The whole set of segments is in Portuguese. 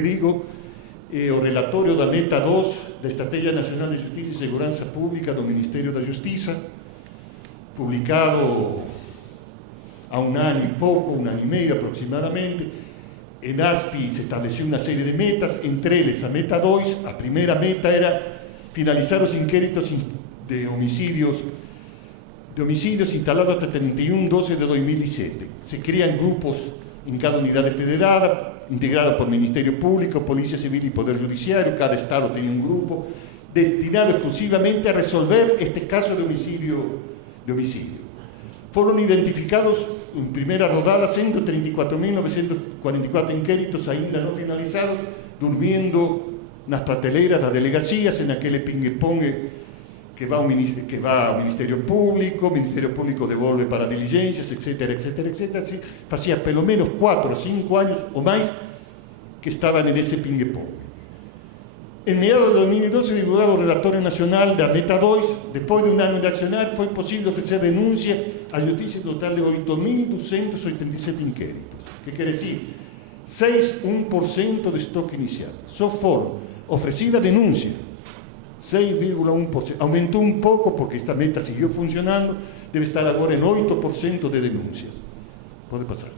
digo é o relatório da Meta 2 da Estratégia Nacional de Justiça e Segurança Pública do Ministério da Justiça, publicado há um ano e pouco, um ano e meio aproximadamente. En ASPI se estableció una serie de metas, entre eles a meta 2, a primeira meta era finalizar os inquéritos de homicidios instalados hasta 31/12 de 2007. Se crean grupos en cada unidade federada, integrada por Ministerio Público, Policía Civil y Poder Judiciario. Cada estado tenía un grupo destinado exclusivamente a resolver este caso de homicidio. Fueron identificados en primera rodada 134.944 inquéritos ainda no finalizados, durmiendo nas prateleiras das delegacias, en aquele ping-pong que va ao Ministerio Público, o Ministerio Público devolve para diligencias, etcétera, etcétera, etcétera. Así, hacía pelo menos 4 o 5 años o más que estaban en ese ping-pong. En meados de 2012, divulgado o Relatório Nacional da Meta 2, depois de um ano de accionar, foi possível oferecer denúncia à Justiça total de 8.287 inquéritos. O que quer dizer? 6,1% do estoque inicial. Só foram oferecidas denúncias, 6,1%. Aumentou um pouco porque esta meta seguiu funcionando, deve estar agora em 8% de denúncias. Pode passar.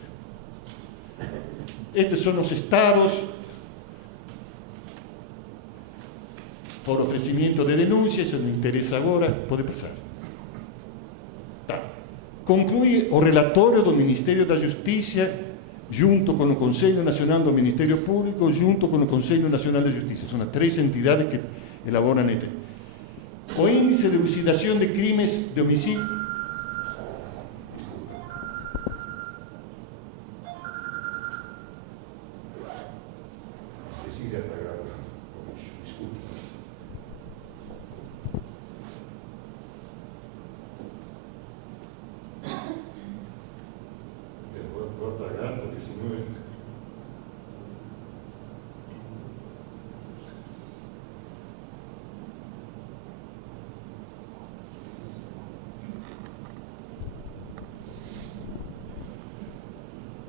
Estes são os estados por ofrecimiento de denuncia, eso me interesa agora, pode passar. Tá. Conclui o relatório do Ministério da Justiça, junto com o Conselho Nacional do Ministério Público, junto com o Conselho Nacional de Justiça. São as 3 entidades que elaboram ele. O índice de elucidação de crimes de homicídio.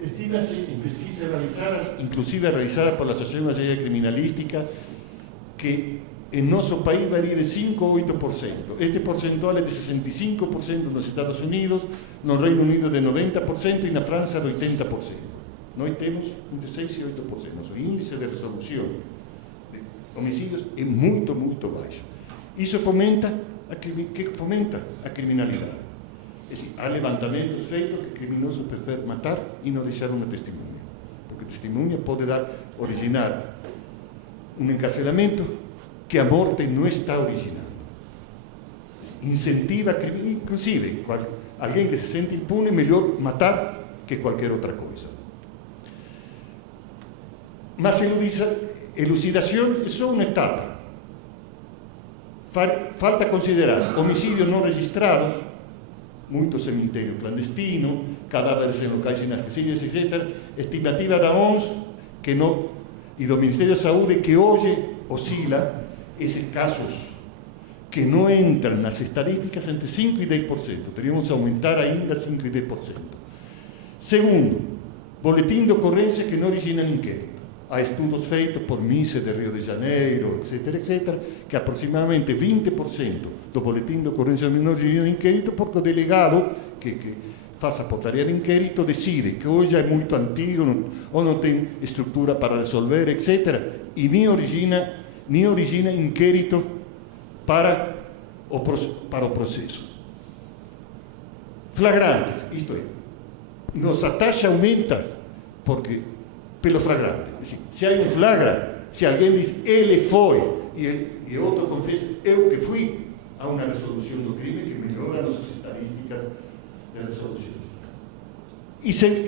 Estima-se en pesquisas realizadas, inclusive realizadas por la Asociación Brasileña de Criminalística, que en nuestro país varía de 5 a 8%. Este porcentual es de 65% en los Estados Unidos, en el Reino Unido de 90% y en Francia de 80%. Nós temos entre 6 e 8%. Nosso índice de resolução de homicídios é muito, muito baixo. Isso fomenta a criminalidade. É decir, há levantamentos feitos que criminosos preferem matar e não deixar uma testemunha. Porque a testemunha pode originar um encarcelamento que a morte não está originando. Incentiva a crime, inclusive, alguém que se sente impune, melhor matar que qualquer outra coisa. Mas a elucidação é só uma etapa. Falta considerar homicídios não registrados, muito cemitério clandestino, cadáveres em locais inacessíveis, etc. Estimativa da OMS e do Ministério da Saúde que hoje oscila esses casos que não entram nas estatísticas entre 5% e 10%. Teríamos aumentar ainda 5% e 10%. Segundo, boletim de ocorrência que não origina inquérito. Há estudos feitos por MICE de Rio de Janeiro, etc., que aproximadamente 20% do boletim de ocorrência não origina inquérito porque o delegado que faz a portaria de inquérito decide que hoje é muito antigo ou não tem estrutura para resolver, etc., e nem origina inquérito para o processo. Flagrantes, isto é, nossa taxa aumenta porque pelo flagrante. Se há um flagra, se alguém diz ele foi e outro confessa eu que fui, há uma resolução do crime que melhora nossas estatísticas de resolução.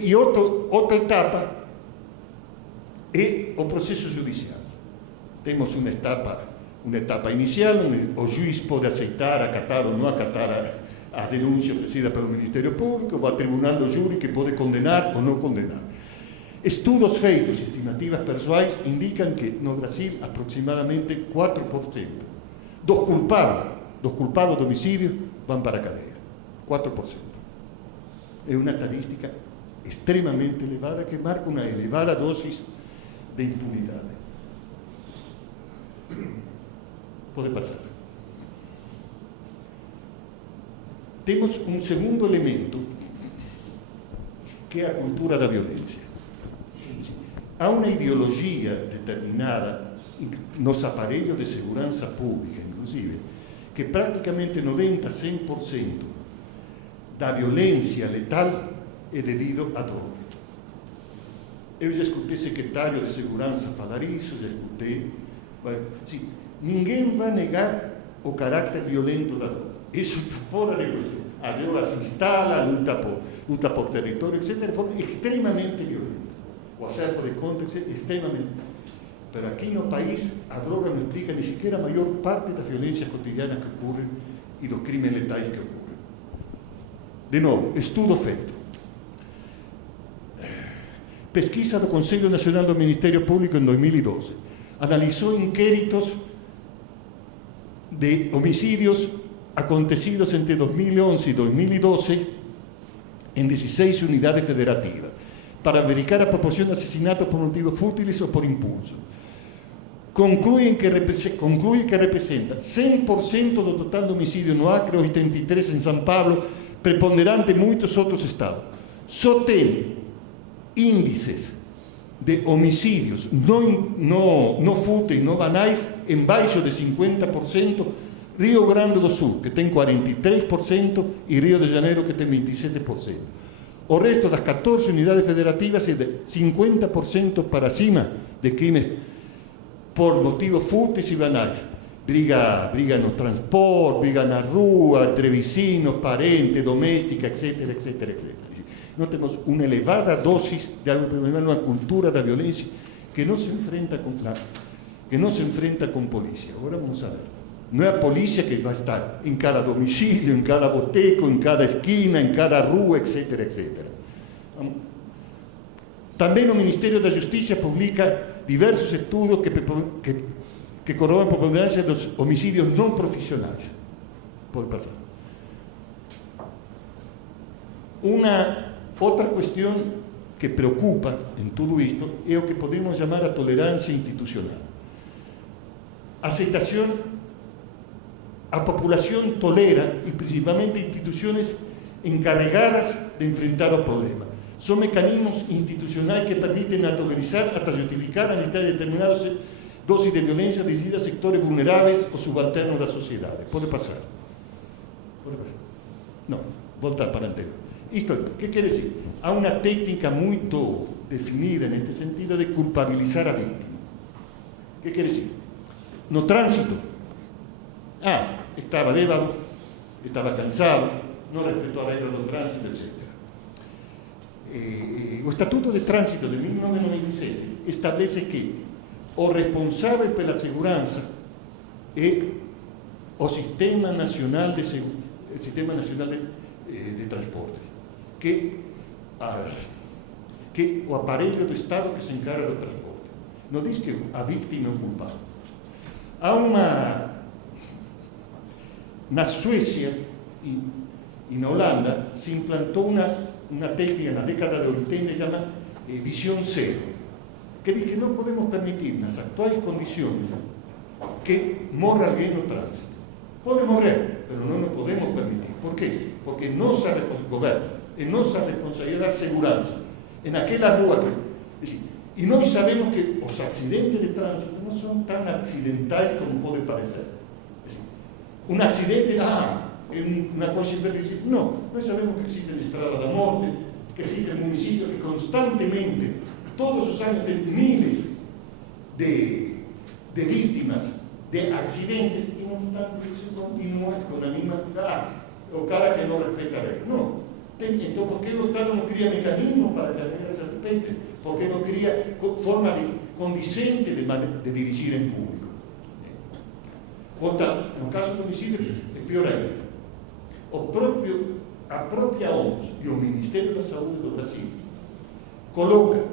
E outra etapa é o processo judicial. Temos uma etapa inicial, onde o juiz pode aceitar, acatar ou não acatar a denúncia oferecida pelo Ministério Público, vai ao tribunal do júri que pode condenar ou não condenar. Estudos feitos, estimativas pessoais, indicam que no Brasil aproximadamente 4% dos culpados do homicídio vão para a cadeia. 4%. É uma estatística extremamente elevada que marca uma elevada dose de impunidade. Pode passar. Temos um segundo elemento, que é a cultura da violência. Há uma ideologia determinada nos aparelhos de segurança pública, inclusive, que praticamente 90-100% da violência letal é devido à droga. Eu já escutei secretário de segurança falar isso, já escutei. Sim, ninguém vai negar o caráter violento da droga. Isso está fora de questão. A droga se instala, luta por território, etc., de forma extremamente violenta. O acerto de contas é extremamente. Mas aqui no país, a droga não explica nem sequer a maior parte das violências cotidianas que ocorrem e dos crimes letais que ocorrem. De novo, estudo feito. Pesquisa do Conselho Nacional do Ministério Público em 2012. Analizou inquéritos de homicídios acontecidos entre 2011 y 2012 en 16 unidades federativas para verificar a proporción de asesinatos por motivos fútiles o por impulso. Concluye que representa 100% do total de homicídios no Acre, 83 en São Paulo, preponderante en muchos otros estados. Só tem índices de homicídios no fúteis, no banais, em baixo de 50%, Rio Grande do Sul, que tem 43%, e Rio de Janeiro, que tem 27%. O resto das 14 unidades federativas é de 50% para cima de crimes por motivos fúteis e banais. Briga no transporte, briga na rua, entre vecinos, parentes, doméstica, etc., etc., etc. Nós temos uma elevada dose de algo que se chama uma cultura da violência que não se enfrenta com polícia. Agora vamos a ver. Não é a polícia que vai estar em cada domicílio, em cada boteco, em cada esquina, em cada rua, etc., etc. Também o Ministério da Justiça publica diversos estudos que corroboram a preponderância dos homicídios não profissionais. Pode passar. Uma outra questão que preocupa em tudo isto é o que poderíamos chamar a tolerância institucional. A população tolera, e principalmente instituições encarregadas de enfrentar o problema. São mecanismos institucionais que permitem atorizar até justificar a necessidade de determinadas doses de violência dirigidas a sectores vulneráveis ou subalternos da sociedade. Pode passar. Pode passar. Não, voltar para anterior. Isto, o que quer dizer? Há uma técnica muito definida neste sentido de culpabilizar a vítima. O que quer dizer? No trânsito, estava bêbado, estava cansado, não respeitou a regra do trânsito, etc. O Estatuto de Trânsito de 1997 establece que o responsável pela segurança é o Sistema Nacional de Transporte, que o aparelho do Estado que se encarga do transporte. Não diz que a vítima é o culpado. Na Suécia e na Holanda se implantou uma técnica na década de 80 que se chama visão zero, que diz que não podemos permitir, nas atuais condições, que morra alguém no trânsito. Pode morrer, mas não podemos permitir. Por quê? Porque nossa responsabilidade é segurança naquela rua. E nós sabemos que os acidentes de trânsito não são tão acidentais como pode parecer. Um acidente, uma coisa imprevisível. Não, nós sabemos que existe a Estrada da Morte, que existe municípios que constantemente, todos os anos, tem miles de vítimas de acidentes e não obstante isso continua com a mesma o cara que não respeita a lei. Não. Então, por que o Estado não cria mecanismos para que a lei se respeite? Por que não cria forma condicente de dirigir em público? No caso do homicídio, é pior ainda. A própria OMS e o Ministério da Saúde do Brasil coloca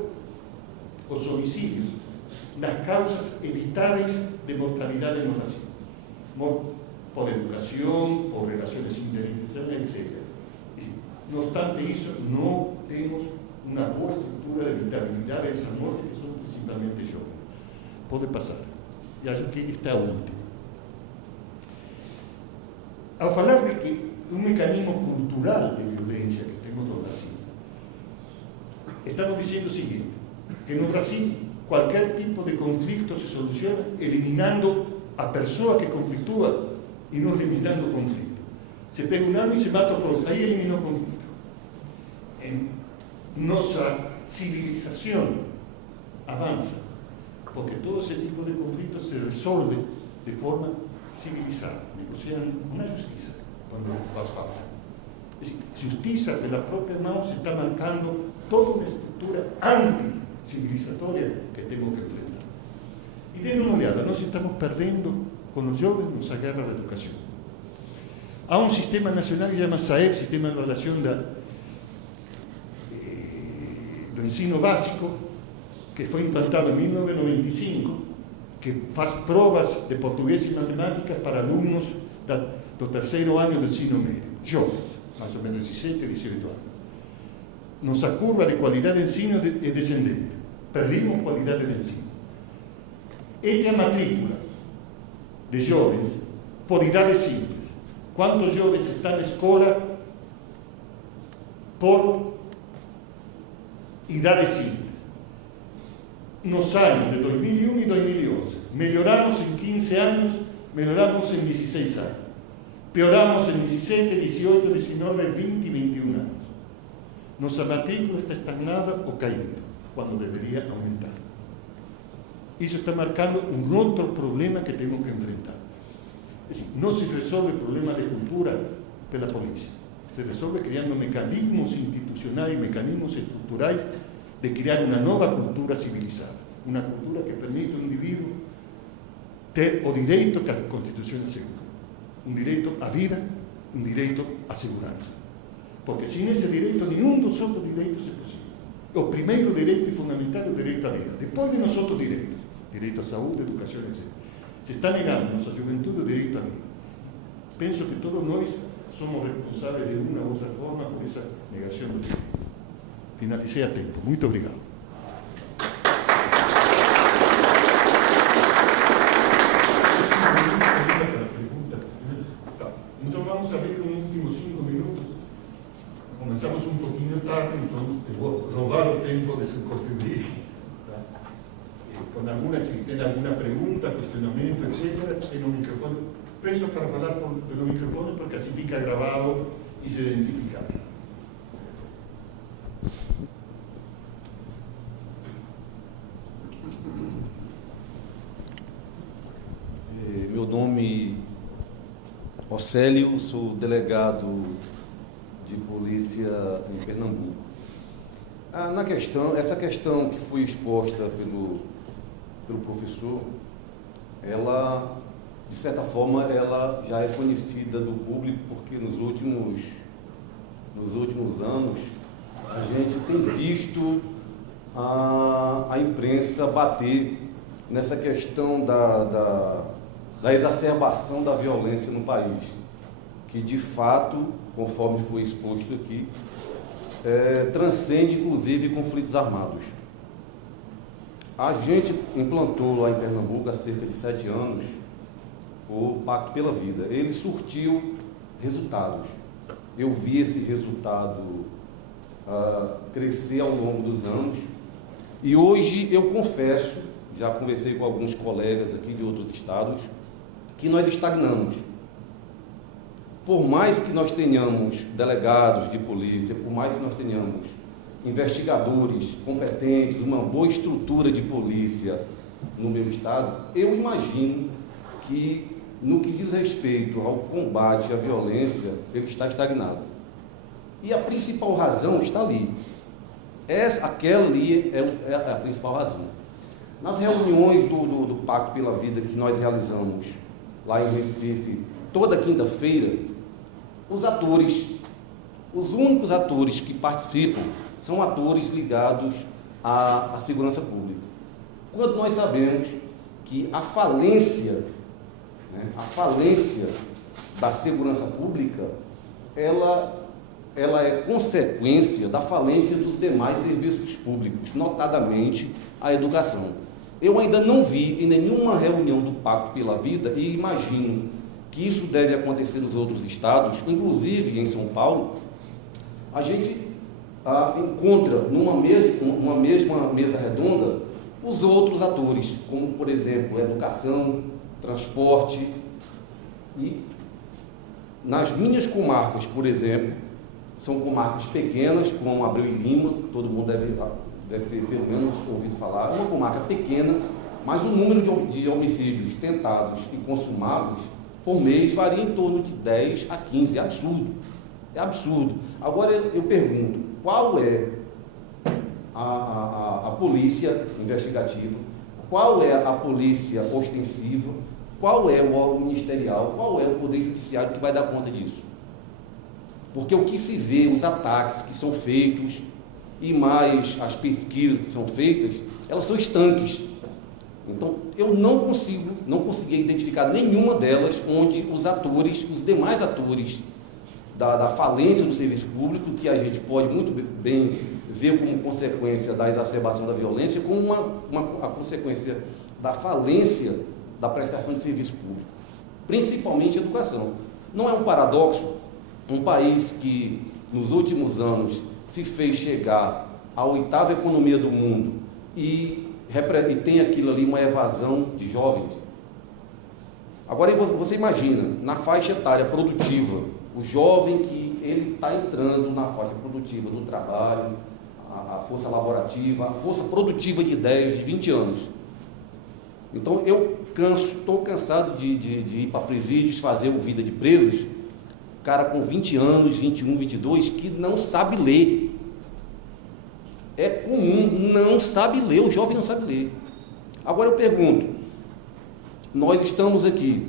os homicídios nas causas evitáveis de mortalidade no Brasil. Por educação, por relações interinstitucionais, etc. No obstante isso, não temos uma boa estrutura de evitabilidade dessas mortes, que são absolutamente jovem. Pode passar. E acho que esta é a última. Ao falar de que um mecanismo cultural de violência que temos no Brasil, estamos dizendo o seguinte, que no Brasil qualquer tipo de conflito se soluciona eliminando a pessoa que conflitua e não eliminando o conflito. Se pega um arma e se mata o próximo, aí eliminou o conflito. Em nossa civilização avança, porque todo esse tipo de conflito se resolve de forma civilizada, negociando uma justiça, quando faz falta. Justiça pela própria mão se está marcando toda uma estrutura anti-civilizatória que temos que enfrentar. E deem uma olhada, nós estamos perdendo com os jovens nossa guerra da educação. Há um sistema nacional que se chama SAEB, Sistema de Avaliação do Ensino Básico, que foi implantado em 1995, que faz provas de português e matemática para alunos do terceiro ano do ensino médio, jovens, mais ou menos 17, 18 anos. Nossa curva de qualidade de ensino é descendente. Perdimos qualidade de ensino. Esta é a matrícula de jovens por idade simples. Quantos jovens estão na escola por idade simples? Nos anos de 2001 e 2011, melhoramos em 15 anos, melhoramos em 16 anos. Pioramos em 17, 18, 19, 20 e 21 anos. Nossa matrícula está estagnada ou caindo, quando deveria aumentar. Isso está marcando um outro problema que temos que enfrentar. Não se resolve o problema de cultura pela polícia. Se resolve criando mecanismos institucionais, mecanismos estruturais de criar uma nova cultura civilizada. Uma cultura que permite ao indivíduo ter o direito que a Constituição assegura. Um direito à vida, um direito à segurança. Porque sem esse direito, nenhum dos outros direitos é possível. O primeiro direito fundamental é o direito à vida. Depois vem os outros direitos. Direito à saúde, educação, etc. Se está negando a nossa juventude o direito à vida. Penso que todos nós somos responsáveis de uma ou outra forma por essa negação do direito. Finalizei a tempo. Muito obrigado. Então vamos abrir nos últimos 5 minutos. Começamos um pouquinho tarde, então eu vou roubar o tempo desse contribuir. Com alguma, se tem alguma pergunta, questionamento, etc., tem no microfone. Peço para falar pelo microfone, porque assim fica gravado e se identifica. Meu nome é Océlio, sou delegado de polícia em Pernambuco. Essa questão que foi exposta pelo professor, ela, de certa forma, ela já é conhecida do público, porque nos últimos anos a gente tem visto a imprensa bater nessa questão da exacerbação da violência no país, que de fato, conforme foi exposto aqui, transcende inclusive conflitos armados. A gente implantou lá em Pernambuco há cerca de 7 anos o Pacto pela Vida. Ele surtiu resultados. Eu vi esse resultado crescer ao longo dos anos e hoje eu confesso, já conversei com alguns colegas aqui de outros estados, que nós estagnamos. Por mais que nós tenhamos delegados de polícia, por mais que nós tenhamos investigadores competentes, uma boa estrutura de polícia no meu estado, eu imagino que, no que diz respeito ao combate à violência, ele está estagnado. E a principal razão está ali. Aquela ali é a principal razão. Nas reuniões do Pacto pela Vida que nós realizamos lá em Recife, toda quinta-feira, os únicos atores que participam são atores ligados à segurança pública. Quando nós sabemos que a falência da segurança pública, ela é consequência da falência dos demais serviços públicos, notadamente à educação. Eu ainda não vi em nenhuma reunião do Pacto pela Vida, e imagino que isso deve acontecer nos outros estados, inclusive em São Paulo, a gente encontra numa mesma mesa redonda os outros atores, como, por exemplo, educação, transporte. E nas minhas comarcas, por exemplo, são comarcas pequenas, como Abreu e Lima, todo mundo deve ter pelo menos ouvido falar. É uma comarca pequena, mas o número de homicídios tentados e consumados por mês varia em torno de 10 a 15. É absurdo. É absurdo. Agora eu pergunto, qual é a polícia investigativa, qual é a polícia ostensiva, qual é o órgão ministerial, qual é o poder judiciário que vai dar conta disso? Porque o que se vê, os ataques que são feitos e mais as pesquisas que são feitas, elas são estanques. Então, eu não consegui identificar nenhuma delas onde os demais atores da falência do serviço público, que a gente pode muito bem ver como consequência da exacerbação da violência, como a consequência da falência da prestação de serviço público, principalmente educação. Não é um paradoxo um país que, nos últimos anos, se fez chegar à 8ª economia do mundo e tem aquilo ali, uma evasão de jovens? Agora, você imagina, na faixa etária produtiva, o jovem que ele está entrando na faixa produtiva do trabalho, a força laborativa, a força produtiva de ideias de 20 anos. Então, estou cansado de ir para presídios, fazer o vida de presos, cara com 20 anos, 21, 22, que não sabe ler. É comum, não sabe ler, o jovem não sabe ler. Agora eu pergunto, nós estamos aqui,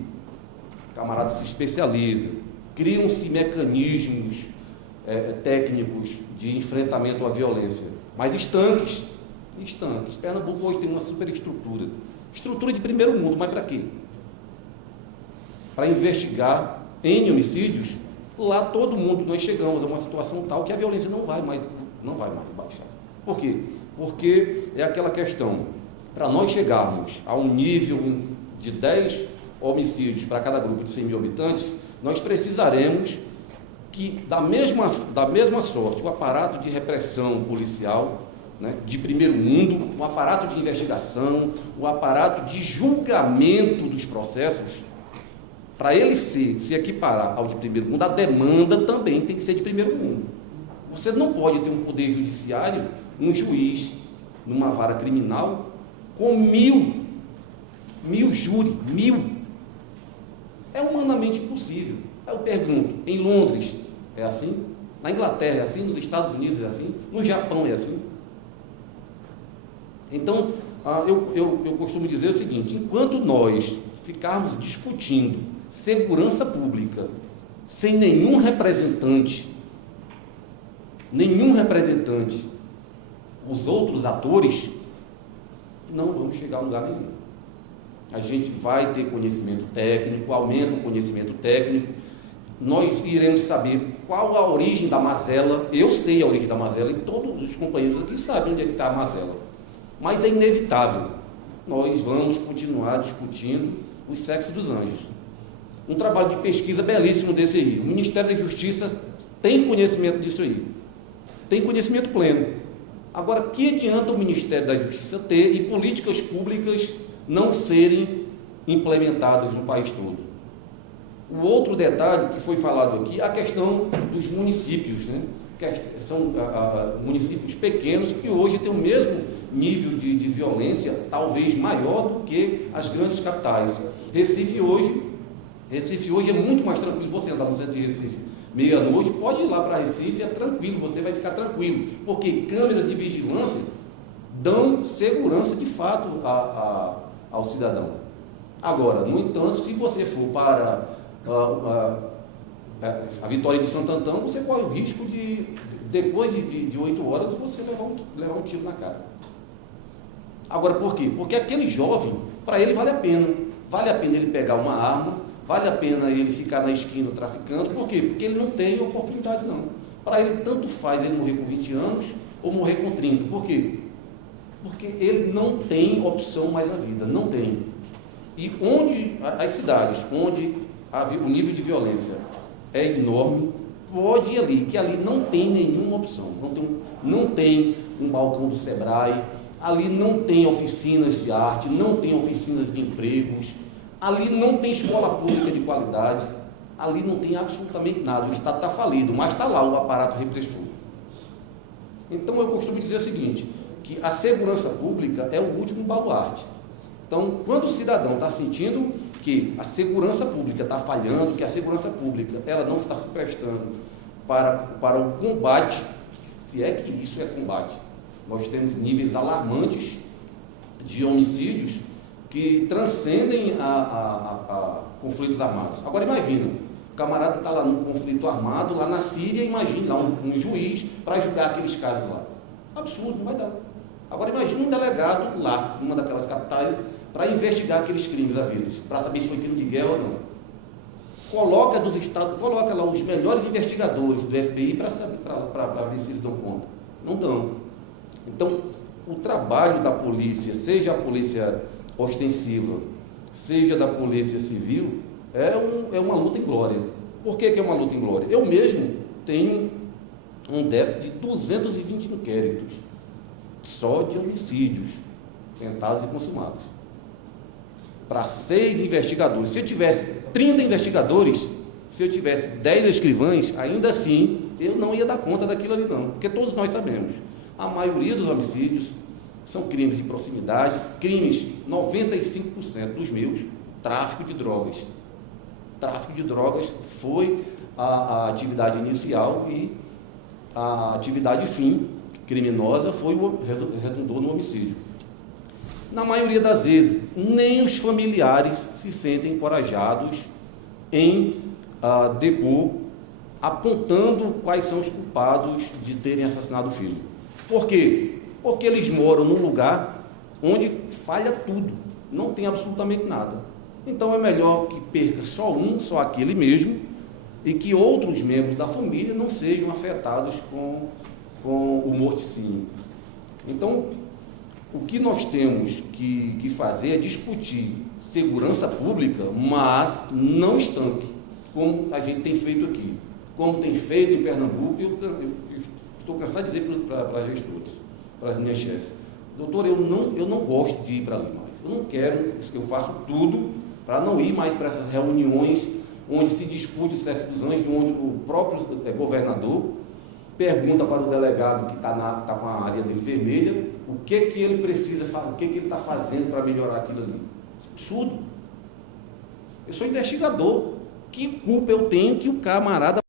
camaradas se especializam, criam-se mecanismos técnicos de enfrentamento à violência, mas estanques. Pernambuco hoje tem uma superestrutura, estrutura de primeiro mundo, mas para quê? Para investigar N homicídios. Lá todo mundo, nós chegamos a uma situação tal que a violência não vai mais baixar. Por quê? Porque é aquela questão, para nós chegarmos a um nível de 10 homicídios para cada grupo de 100 mil habitantes, nós precisaremos que, da mesma sorte, o aparato de repressão policial, né, de primeiro mundo, o aparato de investigação, o aparato de julgamento dos processos, para ele se equiparar ao de primeiro mundo, a demanda também tem que ser de primeiro mundo. Você não pode ter um poder judiciário, um juiz, numa vara criminal, com mil júri. É humanamente impossível. Eu pergunto, em Londres é assim? Na Inglaterra é assim? Nos Estados Unidos é assim? No Japão é assim? Então, eu costumo dizer o seguinte, enquanto nós ficarmos discutindo segurança pública sem nenhum representante, os outros atores, não vamos chegar a lugar nenhum. A gente vai ter conhecimento técnico, aumenta o conhecimento técnico, nós iremos saber qual a origem da mazela. Eu sei a origem da mazela e todos os companheiros aqui sabem onde é que está a mazela, mas é inevitável, nós vamos continuar discutindo os sexos dos anjos. Um trabalho de pesquisa belíssimo desse aí. O Ministério da Justiça tem conhecimento disso aí. Tem conhecimento pleno. Agora, que adianta o Ministério da Justiça ter e políticas públicas não serem implementadas no país todo? O outro detalhe que foi falado aqui é a questão dos municípios, né? Que são municípios pequenos que hoje têm o mesmo nível de violência, talvez maior do que as grandes capitais. Recife hoje é muito mais tranquilo. Você andar no centro de Recife meia-noite, pode ir lá para Recife, é tranquilo, você vai ficar tranquilo, porque câmeras de vigilância dão segurança de fato ao cidadão. Agora, no entanto, se você for para a Vitória de Santo Antão, você corre o risco de, depois de 8 horas, você levar um tiro na cara. Agora, por quê? Porque aquele jovem, para ele vale a pena. Vale a pena ele pegar uma arma, vale a pena ele ficar na esquina traficando. Por quê? Porque ele não tem oportunidade, não. Para ele, tanto faz ele morrer com 20 anos ou morrer com 30. Por quê? porque ele não tem opção mais na vida, não tem. E onde as cidades, onde o nível de violência é enorme, pode ir ali, que ali não tem nenhuma opção, não tem um balcão do Sebrae, ali não tem oficinas de arte, não tem oficinas de empregos, ali não tem escola pública de qualidade, ali não tem absolutamente nada, o Estado está falido, mas está lá o aparato repressor. Então eu costumo dizer o seguinte, que a segurança pública é o último baluarte. Então, quando o cidadão está sentindo que a segurança pública está falhando, que a segurança pública ela não está se prestando para o combate, se é que isso é combate, nós temos níveis alarmantes de homicídios que transcendem a conflitos armados. Agora imagina, o camarada está lá num conflito armado, lá na Síria, imagine lá um juiz para julgar aqueles caras lá. Absurdo, não vai dar. Agora imagine um delegado lá, numa daquelas capitais, para investigar aqueles crimes havidos, para saber se foi crime de guerra ou não. Coloca lá os melhores investigadores do FBI para ver se eles dão conta. Não dão. Então, o trabalho da polícia, seja a polícia ostensiva, seja da polícia civil, é uma luta em glória. Por que é uma luta em glória? Eu mesmo tenho um déficit de 220 inquéritos, só de homicídios tentados e consumados, para 6 investigadores. Se eu tivesse 30 investigadores, se eu tivesse 10 escrivães, ainda assim, eu não ia dar conta daquilo ali não, porque todos nós sabemos, a maioria dos homicídios são crimes de proximidade, crimes, 95% dos meus, tráfico de drogas. Tráfico de drogas foi a atividade inicial e a atividade fim criminosa redundou no homicídio. Na maioria das vezes, nem os familiares se sentem encorajados em depor, apontando quais são os culpados de terem assassinado o filho. Por quê? Porque eles moram num lugar onde falha tudo, não tem absolutamente nada. Então é melhor que perca só aquele mesmo, e que outros membros da família não sejam afetados com o morticínio. Então, o que nós temos que fazer é discutir segurança pública, mas não estanque, como a gente tem feito aqui, como tem feito em Pernambuco. Eu estou cansado de dizer para as gestoras, para as minhas chefes, doutor, eu não gosto de ir para ali mais, eu não quero, eu faço tudo para não ir mais para essas reuniões onde se discute o sexo dos anjos, onde o próprio governador pergunta para o delegado que está com a área dele vermelha o que ele precisa fazer, o que ele está fazendo para melhorar aquilo ali. Isso é absurdo. Eu sou investigador. Que culpa eu tenho que o camarada